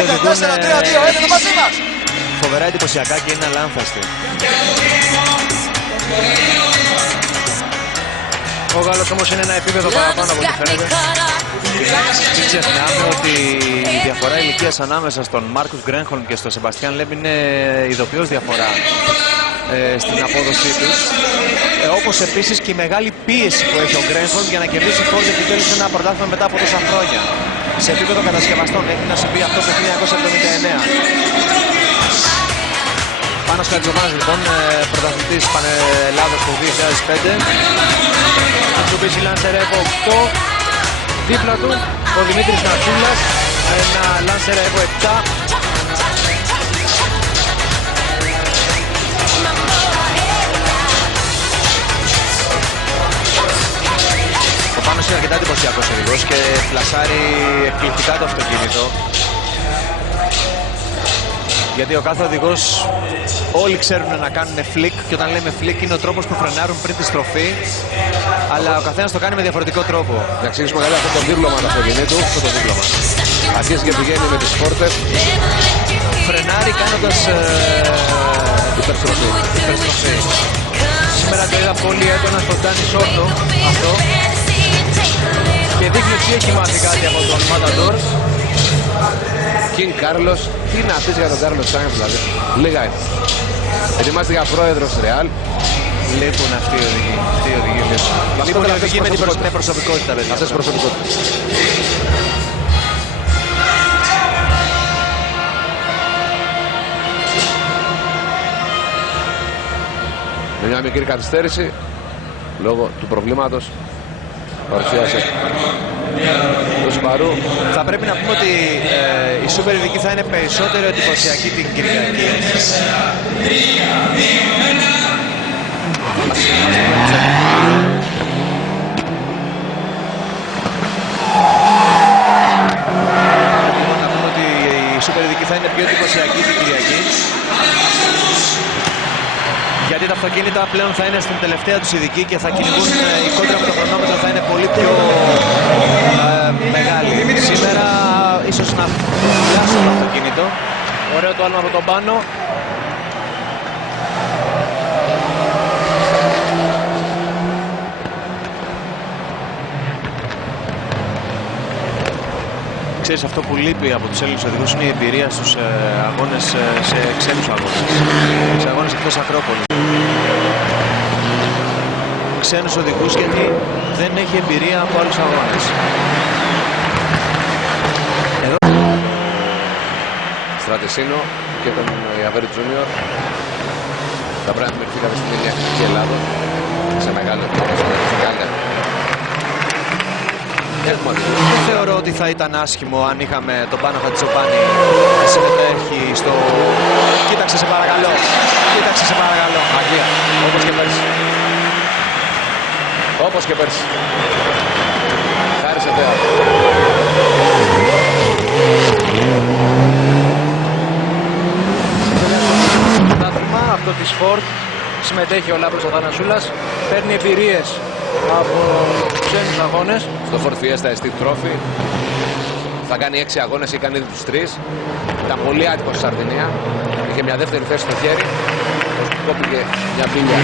4-4-2 είναι μαζί μας. Φοβερά εντυπωσιακά και είναι αλάνθαστοι. Ο Γάλλος όμως είναι ένα επίπεδο παραπάνω από ό,τι φαίνεται. Μην ξεχνάμε ότι η διαφορά ηλικίας ανάμεσα στον Μάρκους Γκρένχολμ και στον Σεμπαστιάν Λέμ είναι ειδοποιώς διαφορά στην απόδοσή τους. Όπως επίσης και η μεγάλη πίεση που έχει ο Γκρένχολμ για να κερδίσει φόρτο επιτέλους ένα πρωτάθλημα μετά από τόσα χρόνια. Σε επίπεδο κατασκευαστών έχει να συμβεί αυτό το 1979. Πάνος Χατζοβάνης λοιπόν, πρωταθλητής Πανελλάδος το 2005. Μιτσουμπίσι Λάνσερ Evo 8. Δίπλα του ο Δημήτρης Νατσούλας με ένα Lancer Evo 7. Ο Πάνος είναι αρκετά εντυπωσιακός οδηγός και πλασάρει εκπληκτικά το αυτοκίνητο. Γιατί ο κάθε οδηγός, όλοι ξέρουν να κάνουν φλικ και όταν λέμε φλικ είναι ο τρόπος που φρενάρουν πριν τη στροφή, αλλά ο καθένας το κάνει με διαφορετικό τρόπο. Να εξηγήσουμε καλά αυτό το δίπλωμα του αυτοκινήτου, αυτό το δίπλωμα. Αρχίζει και πηγαίνει με τις πόρτες. Φρενάρει κάνοντας υπερστροφή. Σήμερα το είδα πολύ έντονα στο Ντάνι Σόρτο αυτό και δείχνει ότι έχει μάθει κάτι από τον Ματαντόρ. Κιν Κάρλος, τι να πεις για τον Κάρλος Σάινς δηλαδή, λίγα είναι. Ετοιμάζεται για πρόεδρος Ρεάλ. Λείπουν αυτοί οι οδηγοί. Λείπουν οι οδηγοί με προσωπικότητα, παιδιά. Αυτές προσωπικότητες. Με μια μικρή καθυστέρηση, λόγω του προβλήματος, παρουσίασε του Σπαρού. Θα πρέπει να πούμε ότι η Σούπερ ειδική θα είναι περισσότερο εντυπωσιακή την Κυριακή. Να πούμε ότι η Σούπερ ειδική θα είναι πιο εντυπωσιακή την Κυριακή. Γιατί τα αυτοκίνητα πλέον θα είναι στην τελευταία τους ειδική και θα κυνηγούν η κόντρα με το χρονόμετρο θα είναι πολύ πιο μεγάλη. Σήμερα ίσως να πιάσουν το αυτοκίνητο. Ωραίο το άλμα από τον πάνω. Ξέρεις, αυτό που λείπει από τους Έλληνες οδηγούς είναι η εμπειρία στους αγώνες, σε ξένους αγώνες. Σε αγώνες εκτός Ακρόπολης. Ξένους οδηγούς γιατί δεν έχει εμπειρία από άλλους αγώνες. Εδώ... Στρατεσίνο και τον Ιαβέρη Τζούνιορ. Θα πρέπει να δημιουργηθεί κάποια στιγμή μια εθνική Ελλάδα σε μεγάλο επίπεδο. Δεν θεωρώ ότι θα ήταν άσχημο αν είχαμε τον Πάνο Χατζοπάνη να συμμετέχει στο... Κοίταξε σε παρακαλώ, κοίταξε σε παρακαλώ. Αγία, όπως και πέρσι. Όπως και πέρσι. Χάρη σε θέατρο. Αυτό της Ford συμμετέχει ο Λάμπρος Αθανασούλας, παίρνει εμπειρίες από ξένους αγώνες. Στο Ford Fiesta Estate Trophy θα κάνει 6 αγώνες, έχει κάνει ήδη τους 3. Ήταν πολύ άτυπος στη Σαρδινία, είχε μια δεύτερη θέση στο χέρι, κόπηκε μια μπίλια.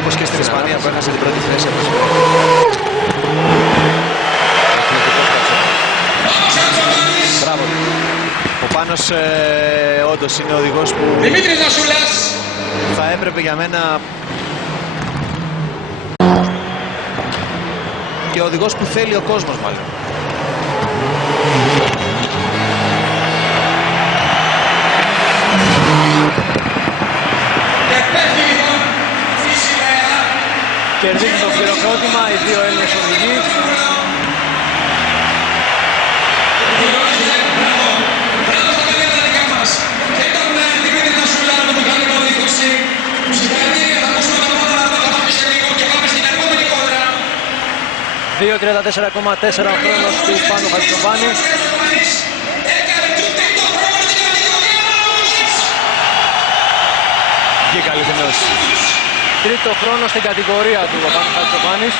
Όπως και στην Ισπανία που έχασε την πρώτη θέση. Μπράβο. Ο Πάνος όντως είναι ο οδηγός που Δημήτρης Νασούλας. θα έπρεπε για μένα και ο οδηγός που θέλει ο κόσμος μάλλον. Κερδίζει το χειροκρότημα οι δύο Έλληνες οδηγοί. ...2.34,4 ο χρόνος του Πάνου Χατζοπάνη. Και καλυφθενός. Τρίτο χρόνο στην κατηγορία του ο Πάνου Χατζοπάνης.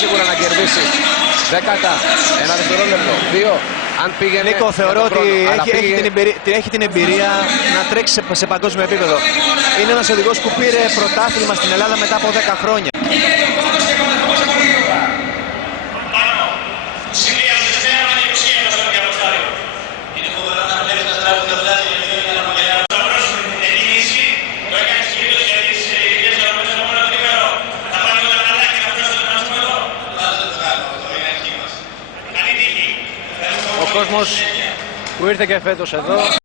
σίγουρα να κερδίσει δέκατα, ένα δευτερόλεπτο, 2. Αν πήγαινε. Νίκο, θεωρώ ότι έχει την εμπειρία να τρέξει σε παγκόσμιο επίπεδο. Είναι ένας οδηγός που πήρε πρωτάθλημα στην Ελλάδα μετά από 10 χρόνια. Ο κόσμος που ήρθε και φέτος εδώ